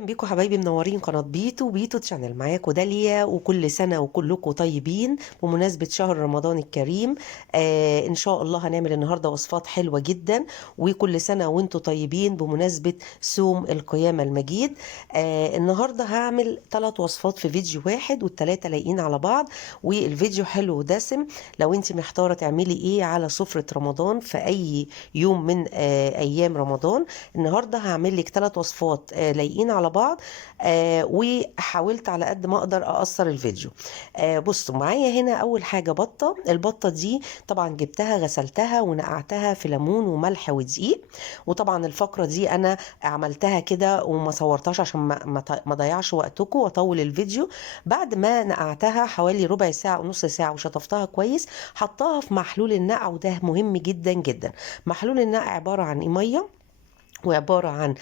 اهلا بيكم حبايبي منورين قناه بيتو تشانل. معاكم داليا، وكل سنه وكلكم طيبين بمناسبه شهر رمضان الكريم. ان شاء الله هنعمل النهارده وصفات حلوه جدا، وكل سنه وانتم طيبين بمناسبه صوم القيامه المجيد. النهارده هعمل 3 وصفات في فيديو واحد، والثلاثه لايقين على بعض، والفيديو حلو ودسم. لو انت محتاره تعملي ايه على سفره رمضان في اي يوم من ايام رمضان، النهارده هعمل لك 3 وصفات لايقين على بعض. وحاولت على قد ما اقدر اقصر الفيديو. بصوا معايا هنا. اول حاجه بطه. البطه دي طبعا جبتها غسلتها ونقعتها في ليمون وملح ودقيق. وطبعا الفقره دي انا عملتها كده وما صورتهاش عشان ما ضيعش وقتكم واطول الفيديو. بعد ما نقعتها حوالي ربع ساعه او نص ساعه وشطفتها كويس، حطها في محلول النقع، وده مهم جدا جدا. محلول النقع عباره عن ميه، وعباره عن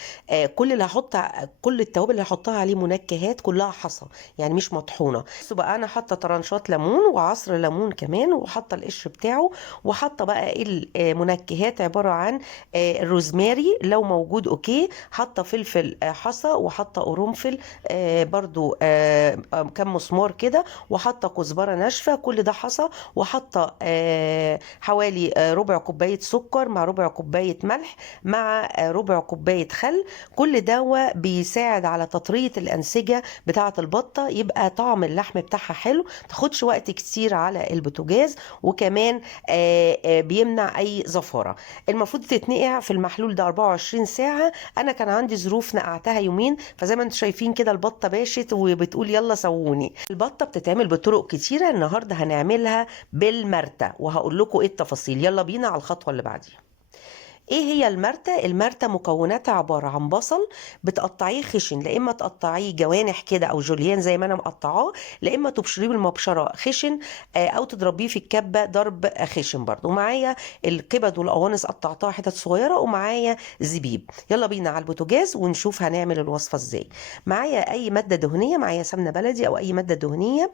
كل التوابل اللي هحطها عليه منكهات، كلها حصى يعني مش مطحونه. بصوا بقى، انا حاطه طرنشات ليمون وعصر ليمون كمان، وحاطه القشر بتاعه، وحاطه بقى المنكهات عباره عن الروزماري لو موجود اوكي، حاطه فلفل حصى، وحاطه قرنفل برضو كام مسمار كده، وحاطه كزبره ناشفه، كل ده حصى. وحاطه حوالي ربع كوبايه سكر مع ربع كوبايه ملح مع ربع كوباية خل. كل ده بيساعد على تطرية الأنسجة بتاعة البطة، يبقى طعم اللحم بتاعها حلو، تاخدش وقت كتير على البوتاجاز، وكمان بيمنع أي زفارة. المفروض تتنقع في المحلول ده 24 ساعة. أنا كان عندي ظروف نقعتها يومين، فزي ما انتم شايفين كده البطة باشت وبتقول يلا سووني. البطة بتتعمل بطرق كتيرة، النهاردة هنعملها بالمرتة، وهقول لكم ايه التفاصيل. يلا بينا على الخطوة اللي بعديها. ايه هي المرتة؟ المرتة مكوناتها عبارة عن بصل بتقطعيه خشن، لا اما تقطعيه جوانح كده او جوليان زي ما انا مقطعاه، لا اما تبشريه بالمبشرة خشن، او تضربيه في الكبة ضرب خشن برضو. ومعايا الكبد والقوانص قطعتها حتت صغيرة، ومعايا زبيب. يلا بينا على البوتاجاز ونشوف هنعمل الوصفة ازاي. معايا اي مادة دهنية، معايا سمنة بلدي او اي مادة دهنية.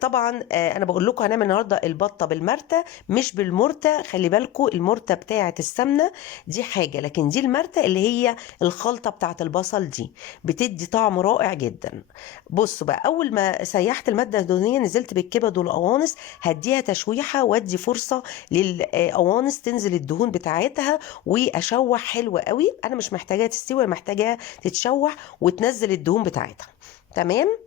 طبعا انا بقول لكم هنعمل النهارده البطه بالمرته مش بالمرته. خلي بالكم المرته بتاعه السمنه دي حاجه، لكن دي المرته اللي هي الخلطه بتاعه البصل دي بتدي طعم رائع جدا. بصوا بقى، اول ما سيحت الماده الدهنيه نزلت بالكبد والقوانص، هديها تشويحه وادي فرصه للقوانص تنزل الدهون بتاعتها، واشوح حلو قوي. انا مش محتاجاها تستوي، أنا محتاجاها تتشوح وتنزل الدهون بتاعتها. تمام.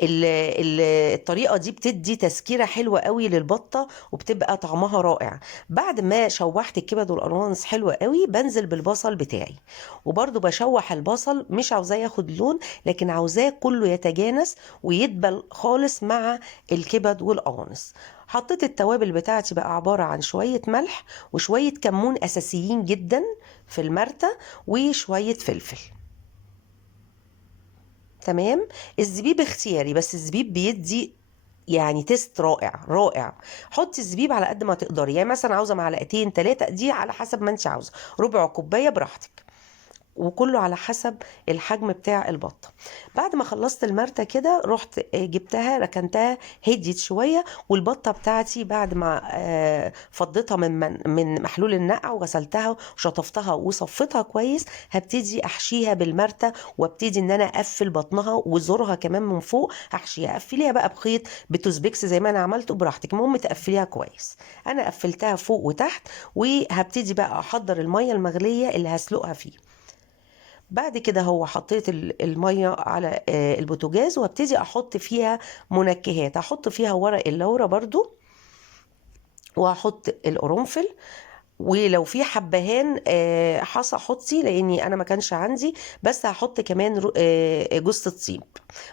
الطريقه دي بتدي تسكيره حلوه قوي للبطه، وبتبقى طعمها رائع. بعد ما شوحت الكبد والقوانص حلوه قوي، بنزل بالبصل بتاعي، وبرضو بشوح البصل، مش عاوزاه ياخد لون، لكن عاوزاه كله يتجانس ويدبل خالص مع الكبد والقوانص. حطيت التوابل بتاعتي بقى عبارة عن شوية ملح وشوية كمون أساسيين جدا في المرتة، وشوية فلفل. تمام. الزبيب اختياري، بس الزبيب بيدي يعني تيست رائع رائع. حطي الزبيب على قد ما تقدري، يعني مثلا عاوزه معلقتين 3 دي على حسب ما انت عاوزه، ربع كوبايه براحتك، وكله على حسب الحجم بتاع البطه. بعد ما خلصت المرتة كده، رحت جبتها ركنتها هديت شويه. والبطه بتاعتي بعد ما فضيتها من محلول النقع وغسلتها وشطفتها وصفتها كويس، هبتدي احشيها بالمرتة، وابتدي ان انا اقفل بطنها وزورها كمان من فوق. احشيها، قفليها بقى بخيط بتوزبيكس زي ما انا عملته براحتك، المهم تقفليها كويس. انا قفلتها فوق وتحت، وهبتدي بقى احضر الميه المغليه اللي هسلقها فيه. بعد كده هو حطيت الميه على البوتاجاز، وابتدي احط فيها منكهات. هحط فيها ورق اللورة برضو، وهحط القرنفل، ولو في حبهان حصى حطي، لاني انا ما كانش عندي. بس هحط كمان جوز الطيب،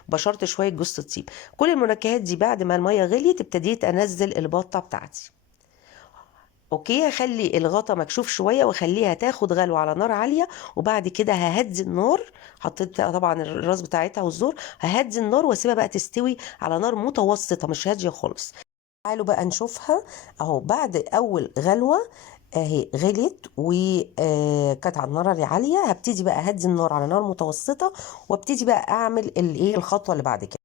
بشرت شويه جوز الطيب. كل المنكهات دي بعد ما الميه غليت ابتديت انزل البطه بتاعتي. اوكي، هخلي الغطا مكشوف شويه واخليها تاخد غلوه على نار عاليه، وبعد كده ههدي النار. حطيت طبعا الراس بتاعتها والزور، ههدي النار واسيبها بقى تستوي على نار متوسطه مش هاديه خالص. تعالوا بقى نشوفها اهو بعد اول غلوه، اهي غليت وكانت على النار العاليه. هبتدي بقى اهدي النار على نار متوسطه، وابتدي بقى اعمل الايه الخطوه اللي بعد كده.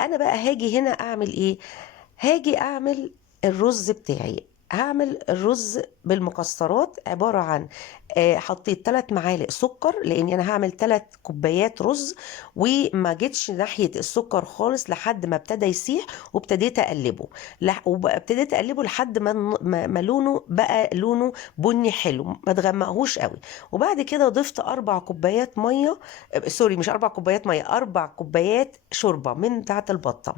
انا بقى هاجي هنا اعمل ايه؟ هاجي اعمل الرز بتاعي. هعمل الرز بالمكسرات عبارة عن حطيت 3 معالق سكر، لان انا هعمل 3 كوبايات رز، وما جيتش ناحية السكر خالص لحد ما ابتدى يسيح، وابتديت اقلبه وابتديت اقلبه لحد ما لونه بقى لونه بني حلو، ما تغمقهوش قوي. وبعد كده ضفت 4 كوبايات ميه، سوري مش 4 كوبايات ميه، 4 كوبايات شوربه من بتاعه البطه.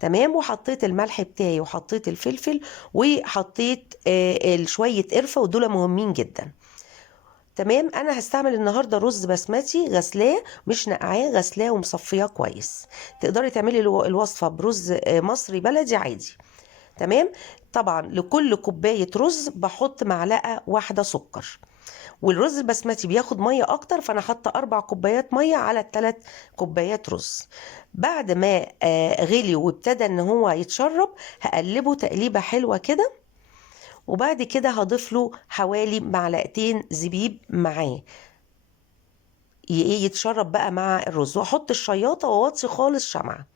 تمام. وحطيت الملح بتاعي وحطيت الفلفل وحطيت شويه قرفه، ودول مهمين جدا. تمام. انا هستعمل النهارده رز بسمتي غسلاه، مش نقعاه، غسلاه ومصفياه كويس. تقدري تعملي الوصفه برز مصري بلدي عادي. تمام. طبعا لكل كوبايه رز بحط معلقه واحده سكر، والرز البسمتي بياخد ميه اكتر، فانا حاطه 4 كوبايات ميه على ال3 كوبايات رز. بعد ما غلي وابتدى ان هو يتشرب، هقلبه تقليبه حلوه كده، وبعد كده هضيف له حوالي معلقتين زبيب معاه، ايه يتشرب بقى مع الرز، واحط الشياطه واوطي خالص شمعه.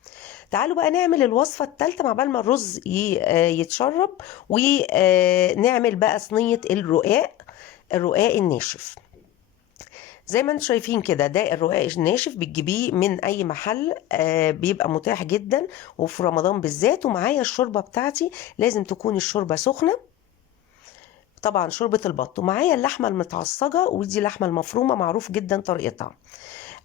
تعالوا بقى نعمل الوصفه الثالثه مع بال ما الرز يتشرب، ونعمل بقى صينيه الرقاق الناشف. زي ما انتم شايفين كده، ده الرقاق الناشف بتجيبيه من اي محل، بيبقى متاح جدا، وفي رمضان بالذات. ومعايا الشوربه بتاعتي، لازم تكون الشوربه سخنه، طبعا شوربه البط. ومعايا اللحمه المتعصجه، ودي لحمه المفرومه معروف جدا طريقتها.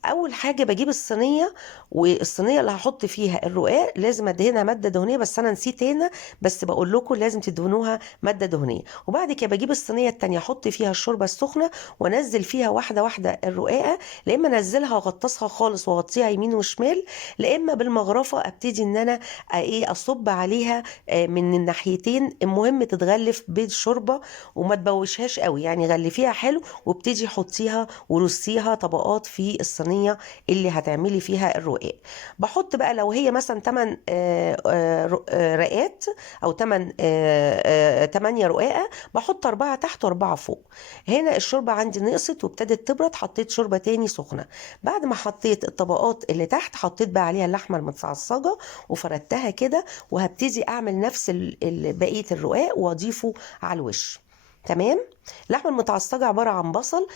اول حاجه بجيب الصينيه، والصينيه اللي هحط فيها الرقاق لازم ادهنها ماده دهنيه، بس انا نسيت هنا، بس بقول لكم لازم تدهنوها ماده دهنيه. وبعد كده بجيب الصينيه التانية احط فيها الشوربه السخنه، وانزل فيها واحده واحده الرقاقه، لا اما انزلها واغطسها خالص واغطيها يمين وشمال، لا اما بالمغرفه ابتدي ان انا اصب عليها من الناحيتين. المهم تتغلف بالشوربه وما تبوشهاش قوي، يعني غلفيها حلو، وابتدي حطيها ورصيها طبقات في الصينيه اللي هتعملي فيها الرقاق. بحط بقى لو هي مثلا 8 رقات، او 8 رقاقه، بحط 4 تحت و4 فوق. هنا الشوربه عندي نقصت وابتدت تبرد، حطيت شوربه تاني سخنه. بعد ما حطيت الطبقات اللي تحت، حطيت بقى عليها اللحمه المتعصجه وفردتها كده، وهبتدي اعمل نفس بقيه الرقاق واضيفه على الوش. تمام. اللحمه المتعصجه عباره عن بصل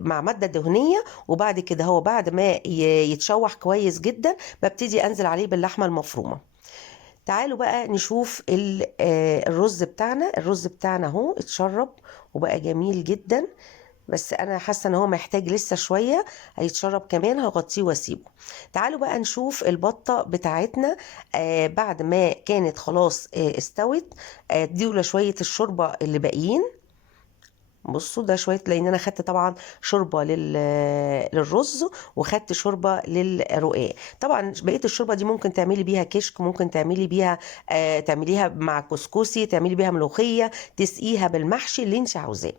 مع ماده دهنيه، وبعد كده هو بعد ما يتشوح كويس جدا، ببتدي انزل عليه باللحمه المفرومه. تعالوا بقى نشوف الرز بتاعنا اهو اتشرب وبقى جميل جدا، بس انا حاسه ان هو محتاج لسه شويه، هيتشرب كمان، هغطيه واسيبه. تعالوا بقى نشوف البطه بتاعتنا بعد ما كانت خلاص استوت. دول شويه الشوربه اللي باقيين. بصوا ده شويه، لان انا خدت طبعا شوربه للرز، وخدت شوربه للرقاق. طبعا بقيه الشوربه دي ممكن تعملي بيها كشك، ممكن تعملي بيها تعمليها مع كسكسي، تعملي بيها ملوخيه، تسقيها بالمحشي اللي انت عاوزاه.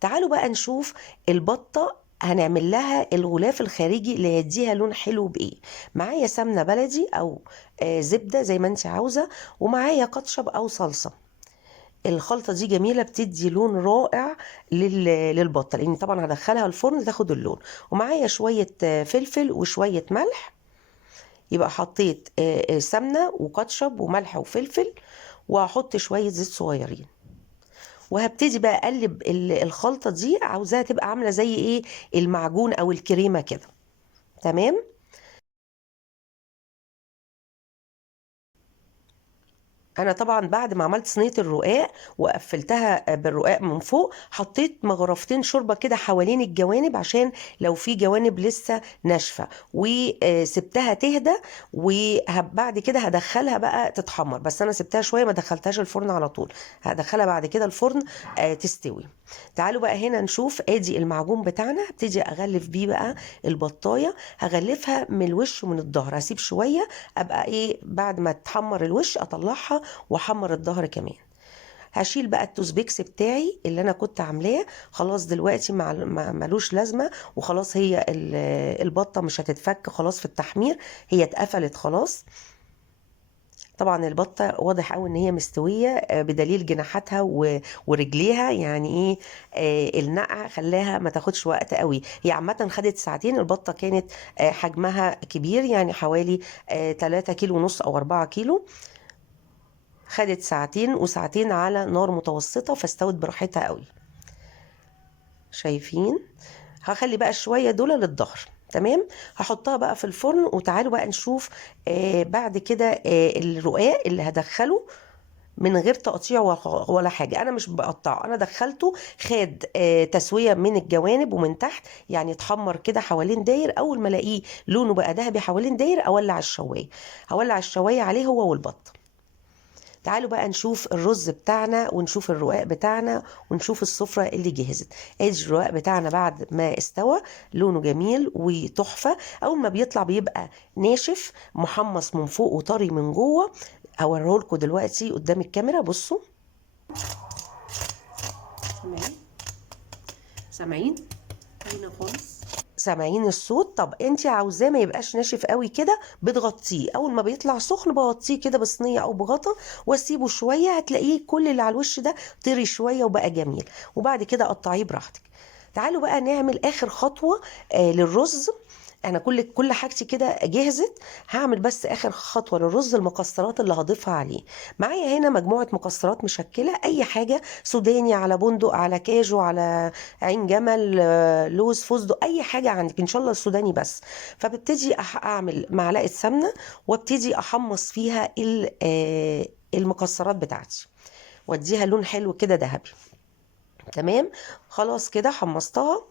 تعالوا بقى نشوف البطه هنعمل لها الغلاف الخارجي اللي يديها لون حلو بايه. معايا سمنه بلدي او زبده زي ما انت عاوزه، ومعايا كاتشب او صلصه. الخلطة دي جميلة، بتدي لون رائع للبطة، لان طبعا هدخلها الفرن تاخد اللون. ومعايا شوية فلفل وشوية ملح، يبقى حطيت سمنة وكاتشب وملح وفلفل، وهحط شوية زيت صغيرين، وهبتدي بقى اقلب الخلطة دي، عاوزاها تبقى عاملة زي ايه، المعجون او الكريمة كده. تمام. انا طبعا بعد ما عملت صينيه الرقاق وقفلتها بالرقاق من فوق، حطيت مغرفتين شوربه كده حوالين الجوانب، عشان لو في جوانب لسه ناشفه، وسبتها تهدى. وبعد كده هدخلها بقى تتحمر، بس انا سبتها شويه، ما دخلتهاش الفرن على طول، هدخلها بعد كده الفرن تستوي. تعالوا بقى هنا نشوف، ادي المعجون بتاعنا، هبتدي اغلف بيه بقى البطايه. هغلفها من الوش ومن الظهر، هسيب شويه، ابقى ايه بعد ما تحمر الوش اطلعها واحمر الظهر كمان. هشيل بقى التوزبيكس بتاعي اللي انا كنت عاملاه، خلاص دلوقتي ملوش لازمه، وخلاص هي البطه مش هتتفك خلاص في التحمير، هي اتقفلت خلاص. طبعا البطه واضح قوي ان هي مستويه بدليل جناحاتها ورجليها، يعني ايه النقع خلاها ما تاخدش وقت قوي. هي عامه خدت ساعتين، البطه كانت حجمها كبير، يعني حوالي 3 كيلو ونص او 4 كيلو. خدت ساعتين وساعتين على نار متوسطة، فاستوت براحتها قوي. شايفين؟ هخلي بقى شوية دول للظهر. تمام. هحطها بقى في الفرن، وتعالوا بقى نشوف بعد كده الرقاق اللي هدخله من غير تقطيع ولا حاجة. أنا مش بقطعه، أنا دخلته خد تسوية من الجوانب ومن تحت، يعني اتحمر كده حوالين داير. أول ما ألاقيه لونه بقى ذهبي حوالين داير أولع الشواية. هولع الشواية عليه هو والبط. تعالوا بقى نشوف الرز بتاعنا، ونشوف الرقاق بتاعنا، ونشوف السفرة اللي جهزت. ادي الرقاق بتاعنا بعد ما استوى، لونه جميل وتحفة. اول ما بيطلع بيبقى ناشف محمص من فوق وطري من جوه. هوريهولكوا دلوقتي قدام الكاميرا. بصوا، سامعين؟ هنا خالص، سامعين الصوت؟ طب انت عاوزاه ما يبقاش ناشف قوي كده، بتغطيه. اول ما بيطلع سخن بغطيه كده بصينيه او بغطا، واسيبه شويه، هتلاقيه كل اللي على الوش ده طري شويه وبقى جميل. وبعد كده قطعيه براحتك. تعالوا بقى نعمل اخر خطوه للرز. انا كل حاجتي كده جهزت. هعمل بس اخر خطوه للرز، المكسرات اللي هضيفها عليه. معايا هنا مجموعه مكسرات مشكله، اي حاجه، سوداني على بندق على كاجو على عين جمل لوز فستق، اي حاجه عندك، ان شاء الله السوداني بس. فببتدي اعمل معلقه سمنه، وابتدي احمص فيها المكسرات بتاعتي، واديها لون حلو كده ذهبي. تمام. خلاص كده حمصتها.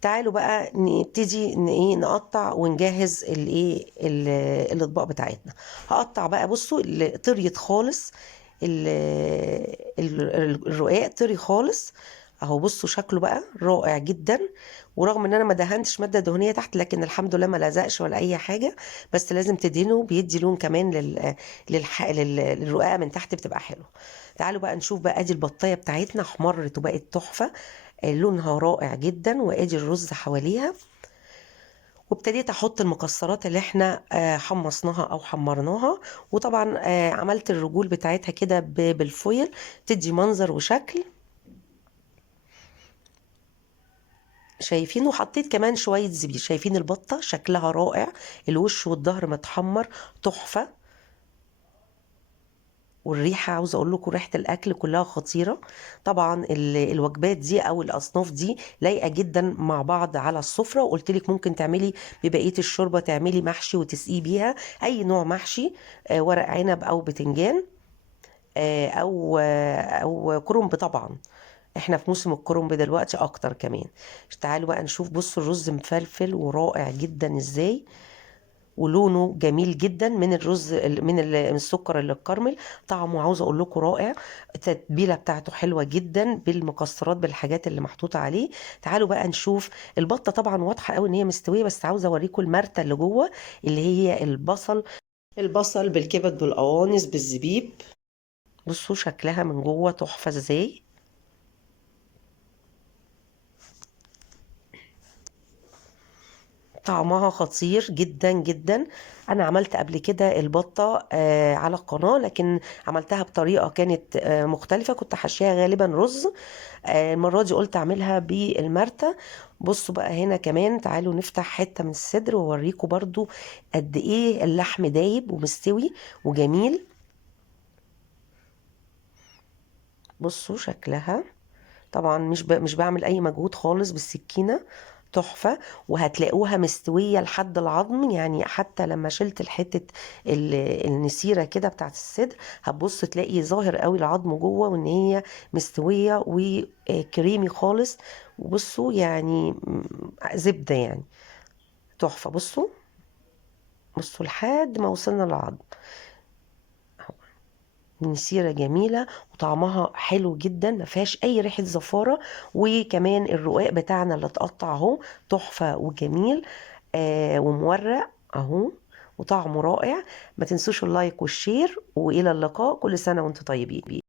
تعالوا بقى نبتدي ايه نقطع ونجهز الايه الاطباق بتاعتنا. هقطع بقى. بصوا طريت خالص، الرقاق طري خالص اهو. بصوا شكله بقى رائع جدا. ورغم ان انا ما دهنتش ماده دهنيه تحت، لكن الحمد لله ما لزقش ولا اي حاجه. بس لازم تدهنه، بيدي لون كمان للرقاقه من تحت، بتبقى حلوه. تعالوا بقى نشوف بقى. ادي البطايه بتاعتنا احمرت وبقت تحفه، لونها رائع جدا. وادي الرز حواليها. وابتديت احط المكسرات اللي احنا حمصناها او حمرناها. وطبعا عملت الرجول بتاعتها كده بالفويل، تدي منظر وشكل. شايفين؟ وحطيت كمان شوية زبيب. شايفين البطة شكلها رائع، الوش والظهر متحمر، تحفة. والريحة، عاوزة اقول لكم ريحة الاكل كلها خطيرة. طبعا الوجبات دي او الاصناف دي لايقة جدا مع بعض على السفرة. وقلت لك ممكن تعملي ببقية الشوربة، تعملي محشي وتسقيه بيها، اي نوع محشي، ورق عنب او بتنجان، او كرنب طبعا. احنا في موسم الكرنب دلوقتي اكتر كمان. تعالوا بقى نشوف. بصوا الرز مفلفل ورائع جدا ازاي، ولونه جميل جدا من الرز من السكر اللي اتكرمل. طعمه عاوزه اقول لكم رائع. التتبيله بتاعته حلوه جدا بالمكسرات بالحاجات اللي محطوطه عليه. تعالوا بقى نشوف. البطه طبعا واضحه قوي ان هي مستويه، بس عاوزه اوريكم المرته اللي جوه، اللي هي البصل بالكبد بالقوانص بالزبيب. بصوا شكلها من جوه تحفه ازاي. طعمها خطير جدا جدا. انا عملت قبل كده البطة على القناة، لكن عملتها بطريقة كانت مختلفة. كنت حاشيها غالبا رز. المرة دي قلت اعملها بالمرتة. بصوا بقى هنا كمان. تعالوا نفتح حتة من الصدر واوريكم برضو قد ايه اللحم دايب ومستوي وجميل. بصوا شكلها. طبعا مش بعمل اي مجهود خالص بالسكينة. تحفة. وهتلاقوها مستوية لحد العظم، يعني حتى لما شلت الحتة النسيرة كده بتاعت الصدر، هتبص تلاقي ظاهر قوي العظم جوه، وان هي مستوية وكريمي خالص. وبصوا يعني زبدة يعني. تحفة. بصوا، بصوا لحد ما وصلنا للعظم. نسيرة جميلة، وطعمها حلو جدا، ما فيهاش اي ريحة زفارة. وكمان الرقاق بتاعنا اللي اتقطع اهو تحفة وجميل، ومورق اهو، وطعمه رائع. ما تنسوش اللايك والشير، والى اللقاء. كل سنة وانتم طيبين.